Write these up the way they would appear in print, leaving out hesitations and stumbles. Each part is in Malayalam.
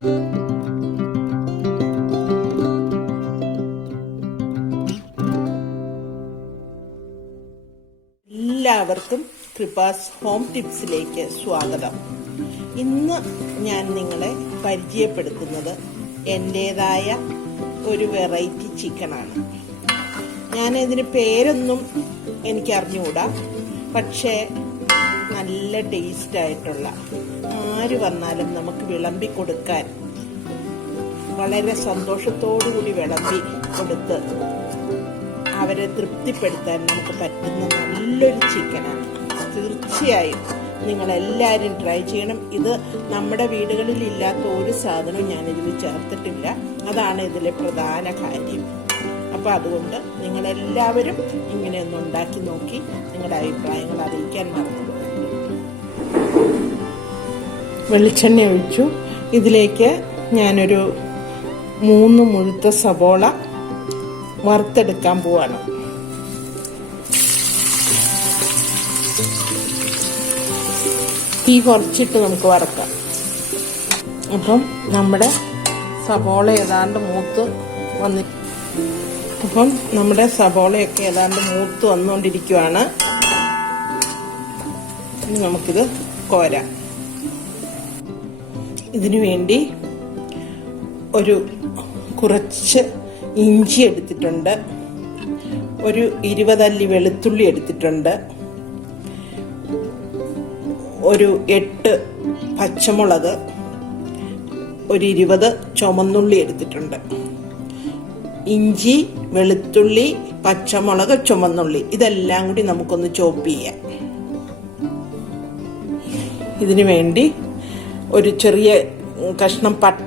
എല്ലാവർക്കും കൃപാസ് ഹോം ടിപ്സിലേക്ക് സ്വാഗതം. ഇന്ന് ഞാൻ നിങ്ങളെ പരിചയപ്പെടുത്തുന്നത് എൻ്റേതായ ഒരു വെറൈറ്റി ചിക്കനാണ്. ഞാനിതിന് പേരൊന്നും എനിക്ക് അറിഞ്ഞുകൂടാ, പക്ഷേ നല്ല ടേസ്റ്റായിട്ടുള്ള, ആര് വന്നാലും നമുക്ക് വിളമ്പി കൊടുക്കാൻ വളരെ സന്തോഷത്തോടുകൂടി വിളമ്പി കൊടുത്ത് അവരെ തൃപ്തിപ്പെടുത്താൻ നമുക്ക് പറ്റുന്ന നല്ലൊരു ചിക്കനാണ്. തീർച്ചയായും നിങ്ങളെല്ലാവരും ട്രൈ ചെയ്യണം. ഇത് നമ്മുടെ വീടുകളിൽ ഇല്ലാത്ത ഒരു സാധനവും ഞാനിതിൽ ചേർത്തിട്ടില്ല. അതാണ് ഇതിലെ പ്രധാന കാര്യം. അപ്പോൾ അതുകൊണ്ട് നിങ്ങളെല്ലാവരും ഇങ്ങനെയൊന്ന് ഉണ്ടാക്കി നോക്കി നിങ്ങളുടെ അഭിപ്രായങ്ങൾ അറിയിക്കാൻ മറന്നു പോകരുത്. വെളിച്ചെണ്ണ ഒഴിച്ചു. ഇതിലേക്ക് ഞാനൊരു 3 മുഴുത്ത സവോള വറുത്തെടുക്കാൻ പോവാണ്. തീ കുറച്ചിട്ട് നമുക്ക് വറക്കാം. അപ്പം നമ്മുടെ സവോള ഏതാണ്ട് മൂത്ത് സവോളയൊക്കെ ഏതാണ്ട് മൂത്ത് വന്നുകൊണ്ടിരിക്കുവാണ്. ഇനി നമുക്കിത് കോരാം. ഇതിനു വേണ്ടി കുറച്ച് ഇഞ്ചി എടുത്തിട്ടുണ്ട്, ഒരു 20 അല്ലി വെളുത്തുള്ളി എടുത്തിട്ടുണ്ട്, ഒരു 8 പച്ചമുളക്, ഒരു 20 ചുമന്നുള്ളി എടുത്തിട്ടുണ്ട്. ഇഞ്ചി, വെളുത്തുള്ളി, പച്ചമുളക്, ചുമന്നുള്ളി ഇതെല്ലാം കൂടി നമുക്കൊന്ന് ചോപ്പ് ചെയ്യാം. ഇതിനു വേണ്ടി ഒരു ചെറിയ കഷ്ണം പട്ട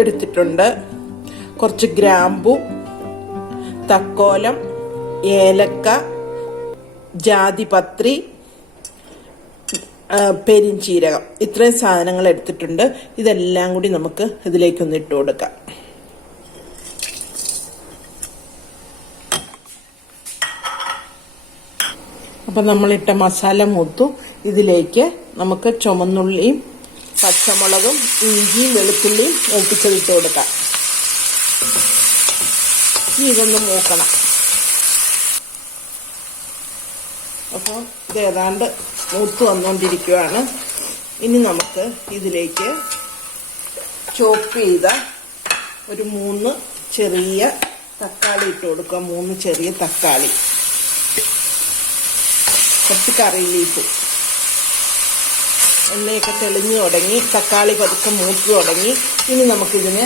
എടുത്തിട്ടുണ്ട്, കുറച്ച് ഗ്രാമ്പു, തക്കോലം, ഏലക്ക, ജാതിപത്രി, പെരിഞ്ചീരകം, ഇത്രയും സാധനങ്ങൾ എടുത്തിട്ടുണ്ട്. ഇതെല്ലാം കൂടി നമുക്ക് ഇതിലേക്കൊന്ന് ഇട്ട് കൊടുക്കാം. അപ്പം നമ്മളിട്ട മസാല മൂത്തു. ഇതിലേക്ക് നമുക്ക് ചുമന്നുള്ളിയും പച്ചമുളകും ഇഞ്ചിയും വെളുത്തുള്ളിയും മൂപ്പിച്ചതിട്ട് കൊടുക്കാം. ഇനി ഇതൊന്ന് മൂക്കണം. അപ്പോൾ ഇത് ഏതാണ്ട് മൂത്ത് വന്നുകൊണ്ടിരിക്കുകയാണ്. ഇനി നമുക്ക് ഇതിലേക്ക് ചോപ്പ് ചെയ്ത ഒരു 3 ചെറിയ തക്കാളി ഇട്ട് കൊടുക്കുക. 3 ചെറിയ തക്കാളി, കുറച്ച് കറി ലീഫ്. എണ്ണയൊക്കെ തെളിഞ്ഞു തുടങ്ങി, തക്കാളി പതുക്കെ മൂത്ത് തുടങ്ങി. ഇനി നമുക്കിതിന്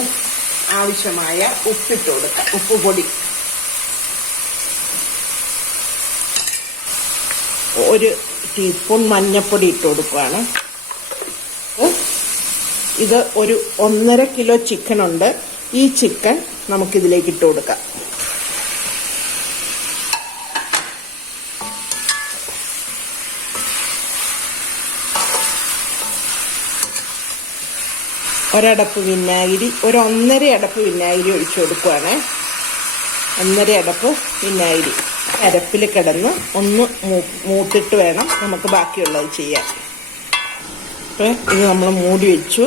ആവശ്യമായ ഉപ്പിട്ട് കൊടുക്കാം. ഉപ്പുപൊടി 1 ടീസ്പൂൺ, മഞ്ഞൾപ്പൊടി ഇട്ട് കൊടുക്കുകയാണ്. ഇത് ഒരു 1.5 കിലോ ചിക്കൻ ഉണ്ട്. ഈ ചിക്കൻ നമുക്കിതിലേക്ക് ഇട്ട് കൊടുക്കാം. ഒരടപ്പ് വിനാഗിരി, 1.5 അടപ്പ് വിനാഗിരി ഒഴിച്ചു കൊടുക്കുകയാണ്. 1.5 അടപ്പ് വിനാഗിരി അരപ്പിൽ കിടന്ന് ഒന്ന് മൂത്തിട്ട് വേണം നമുക്ക് ബാക്കിയുള്ളത് ചെയ്യാൻ. അപ്പം ഇത് നമ്മൾ മൂടി വെച്ചു.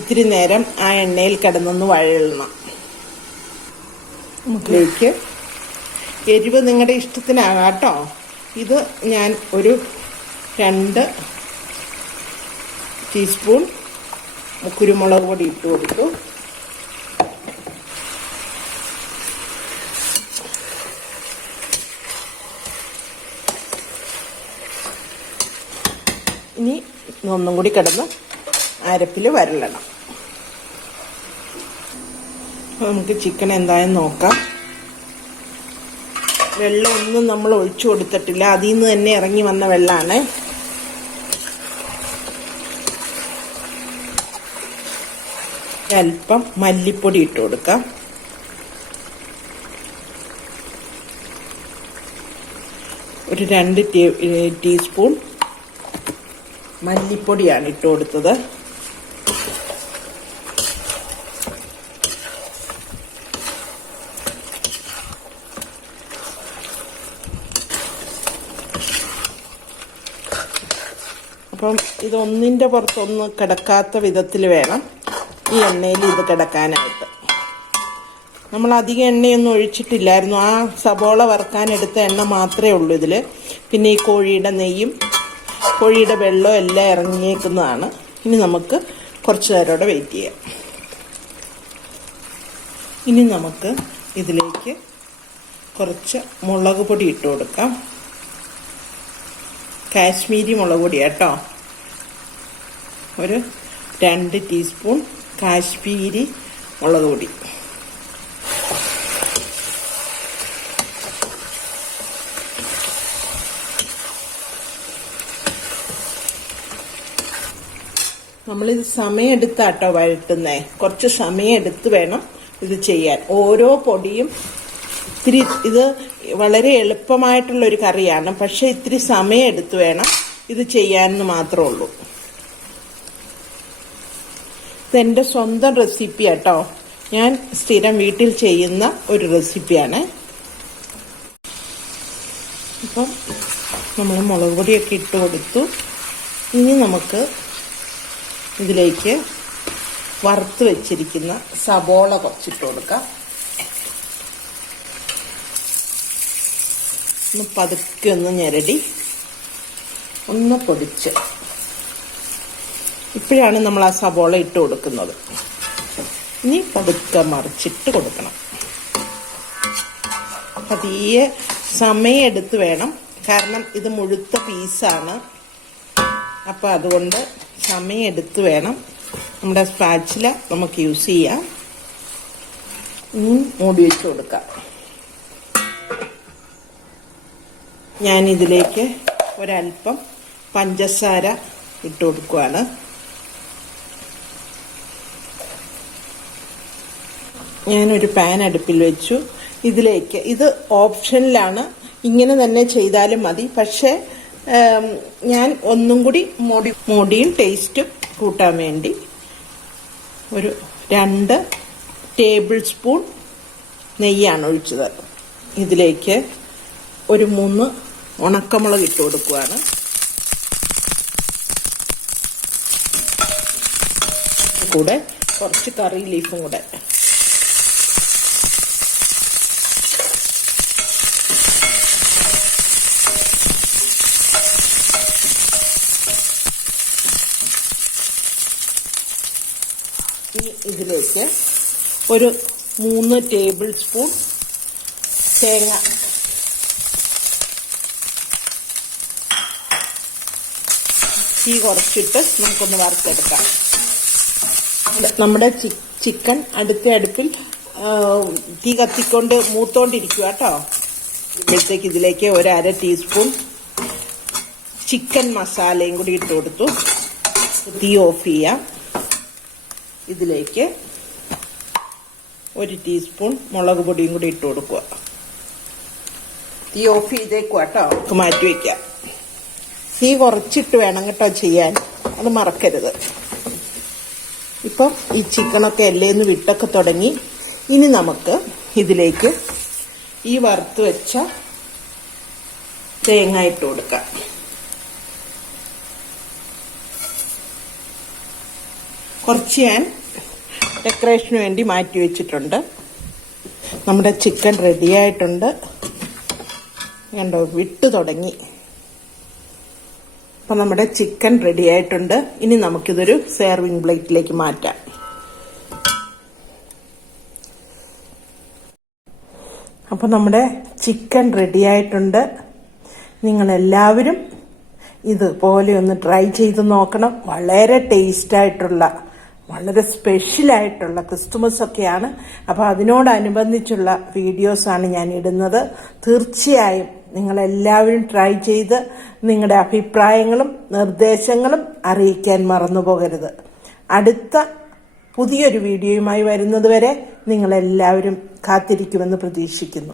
ഇത്തിരി നേരം ആ എണ്ണയിൽ കിടന്നൊന്ന് വഴളണം. നമുക്കിലേക്ക് എരിവ് നിങ്ങളുടെ ഇഷ്ടത്തിനാകാം കേട്ടോ. ഇത് ഞാൻ ഒരു 2 ടീസ്പൂൺ കുരുമുളക് പൊടി ഇട്ട് കൊടുത്തു. ഇനി ഒന്നും കൂടി കിടന്ന് അരപ്പിൽ വരളണം. നമുക്ക് ചിക്കൻ എന്തായാലും നോക്കാം. വെള്ളമൊന്നും നമ്മൾ ഒഴിച്ചു കൊടുത്തിട്ടില്ല, അതിൽ നിന്ന് തന്നെ ഇറങ്ങി വന്ന വെള്ളമാണ്. അല്പം മല്ലിപ്പൊടി ഇട്ട് കൊടുക്കാം. ഒരു 2 ടീസ്പൂൺ മല്ലിപ്പൊടിയാണ് ഇട്ട് കൊടുത്തത്. അപ്പം ഇതൊന്നിൻ്റെ പുറത്തൊന്ന് കിടക്കാത്ത വിധത്തിൽ വേണം ഈ എണ്ണയിൽ ഇത് കിടക്കാനായിട്ട്. നമ്മൾ അധികം എണ്ണയൊന്നും ഒഴിച്ചിട്ടില്ലായിരുന്നു. ആ സബോള വറുക്കാനെടുത്ത എണ്ണ മാത്രമേ ഉള്ളൂ ഇതിൽ. പിന്നെ ഈ കോഴിയുടെ നെയ്യും കോഴിയുടെ വെള്ളവും എല്ലാം ഇറങ്ങിയേക്കുന്നതാണ്. ഇനി നമുക്ക് കുറച്ച് നേരം വെയിറ്റ് ചെയ്യാം. ഇനി നമുക്ക് ഇതിലേക്ക് കുറച്ച് മുളക് പൊടി ഇട്ട് കൊടുക്കാം. കാശ്മീരി മുളക് പൊടി കേട്ടോ. ഒരു 2 ടീസ്പൂൺ കാശ്മീരി മുളക് പൊടി. നമ്മളിത് സമയമെടുത്താട്ടോ വഴറ്റുന്നേ. കുറച്ച് സമയമെടുത്ത് വേണം ഇത് ചെയ്യാൻ. ഓരോ പൊടിയും ഇത്തിരി, ഇത് വളരെ എളുപ്പമായിട്ടുള്ളൊരു കറിയാണ്, പക്ഷെ ഇത്തിരി സമയമെടുത്ത് വേണം ഇത് ചെയ്യാനെന്ന് മാത്രമേ ഉള്ളൂ. ഇതെൻ്റെ സ്വന്തം റെസിപ്പി കേട്ടോ. ഞാൻ സ്ഥിരം വീട്ടിൽ ചെയ്യുന്ന ഒരു റെസിപ്പിയാണ്. അപ്പം നമ്മൾ മുളക് പൊടിയൊക്കെ ഇട്ട് കൊടുത്തു. ഇനി നമുക്ക് ഇതിലേക്ക് വറുത്ത് വെച്ചിരിക്കുന്ന സബോള കുറച്ചിട്ട് കൊടുക്കാം. ഒന്ന് പതുക്കെ ഒന്ന് ഞെരടി ഒന്ന് പൊടിച്ച്, ഇപ്പോഴാണ് നമ്മൾ ആ സബോള ഇട്ട് കൊടുക്കുന്നത്. ഇനി പതുക്കെ മറിച്ചിട്ട് കൊടുക്കണം. പതിയെ സമയമെടുത്ത് വേണം, കാരണം ഇത് മുഴുത്ത പീസാണ്. അപ്പം അതുകൊണ്ട് സമയമെടുത്ത് വേണം. നമ്മുടെ സ്പാച്ചില നമുക്ക് യൂസ് ചെയ്യാം. മൂടി വെച്ച് കൊടുക്കാം. ഞാനിതിലേക്ക് ഒരല്പം പഞ്ചസാര ഇട്ട് കൊടുക്കുകയാണ്. ഞാനൊരു പാൻ അടുപ്പിൽ വെച്ചു. ഇതിലേക്ക്, ഇത് ഓപ്ഷനിലാണ്, ഇങ്ങനെ തന്നെ ചെയ്താലും മതി. പക്ഷേ ഞാൻ ഒന്നും കൂടി മോടിയും ടേസ്റ്റും കൂട്ടാൻ വേണ്ടി ഒരു 2 ടേബിൾ സ്പൂൺ നെയ്യാണ് ഒഴിച്ചത്. ഇതിലേക്ക് ഒരു 3 ഉണക്കമുളക് ഇട്ട് കൊടുക്കുകയാണ്. കൂടെ കുറച്ച് കറി ലീഫും കൂടെ. ഇതിലേക്ക് ഒരു 3 ടേബിൾ സ്പൂൺ തേങ്ങ, തീ കുറച്ചിട്ട് നമുക്കൊന്ന് വറുത്തെടുക്കാം. നമ്മുടെ ചിക്കൻ അടുത്ത അടുപ്പിൽ തീ കത്തിക്കൊണ്ട് മൂത്തോണ്ടിരിക്കുക കേട്ടോ. ഇപ്പോഴത്തേക്ക് ഇതിലേക്ക് ഒരു 1/2 ടീസ്പൂൺ ചിക്കൻ മസാലയും കൂടി ഇട്ട് കൊടുത്തു. തീ ഓഫ് ചെയ്യാം. ഇതിലേക്ക് 1 ടീസ്പൂൺ മുളക് പൊടിയും കൂടി ഇട്ട് കൊടുക്കുക. തീ ഓഫ് ചെയ്തേക്കുക കേട്ടോ. നമുക്ക് മാറ്റി വയ്ക്കാം. തീ കുറച്ചിട്ട് വേണം കേട്ടോ ചെയ്യാൻ, അത് മറക്കരുത്. ഇപ്പം ഈ ചിക്കനൊക്കെ എല്ലേന്ന് വിട്ടൊക്കെ തുടങ്ങി. ഇനി നമുക്ക് ഇതിലേക്ക് ഈ വറുത്ത് വെച്ച തേങ്ങ ഇട്ട് കൊടുക്കാം. കുറച്ച് ഞാൻ ഡെക്കറേഷന് വേണ്ടി മാറ്റി വെച്ചിട്ടുണ്ട്. നമ്മുടെ ചിക്കൻ റെഡിയായിട്ടുണ്ട്. കണ്ടോ, വിട്ടു തുടങ്ങി. അപ്പം നമ്മുടെ ചിക്കൻ റെഡിയായിട്ടുണ്ട്. ഇനി നമുക്കിതൊരു സെർവിങ് പ്ലേറ്റിലേക്ക് മാറ്റാം. അപ്പം നമ്മുടെ ചിക്കൻ റെഡിയായിട്ടുണ്ട്. നിങ്ങളെല്ലാവരും ഇതുപോലെ ഒന്ന് ട്രൈ ചെയ്ത് നോക്കണം. വളരെ ടേസ്റ്റായിട്ടുള്ള, വളരെ സ്പെഷ്യലായിട്ടുള്ള ക്രിസ്തുമസ് ഒക്കെയാണ്. അപ്പോൾ അതിനോടനുബന്ധിച്ചുള്ള വീഡിയോസാണ് ഞാൻ ഇടുന്നത്. തീർച്ചയായും നിങ്ങളെല്ലാവരും ട്രൈ ചെയ്ത് നിങ്ങളുടെ അഭിപ്രായങ്ങളും നിർദ്ദേശങ്ങളും അറിയിക്കാൻ മറന്നു പോകരുത്. അടുത്ത പുതിയൊരു വീഡിയോയുമായി വരുന്നത് വരെ നിങ്ങളെല്ലാവരും കാത്തിരിക്കുമെന്ന് പ്രതീക്ഷിക്കുന്നു.